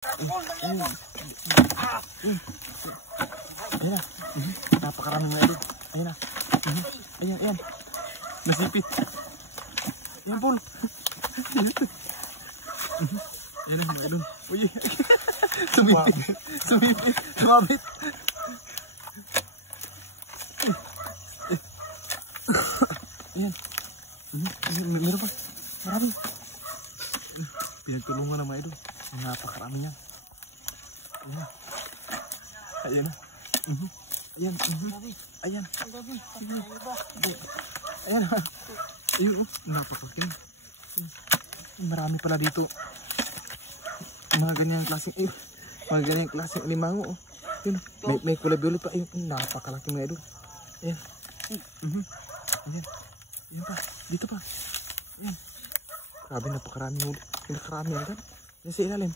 Ayun. Ayun na. Napakarami mga idol. Ayun na. Ayan, ayan. Nasipit. Ayan, Paul. Ayan na mga idol. Uy. Sumipit. Sumipit. Sumabit. Ayan. Meron pa. Marami. Pinagtulungan ng mga idol. Napakarami niya. Ayan. Ayan na. Ayan. Ayan. Ayan. Ayun. Napakalaki. Marami pala dito. Mga ganyang klaseng mga ganyang klaseng limango. Yun. May kulay violet pa. Ayun. Napakalaki mga idol. Ayan. Ayan. Ayan pa. Dito pa. Ayan. Grabe, napakarami huli. Napakarami agad. Yan sa ilalim.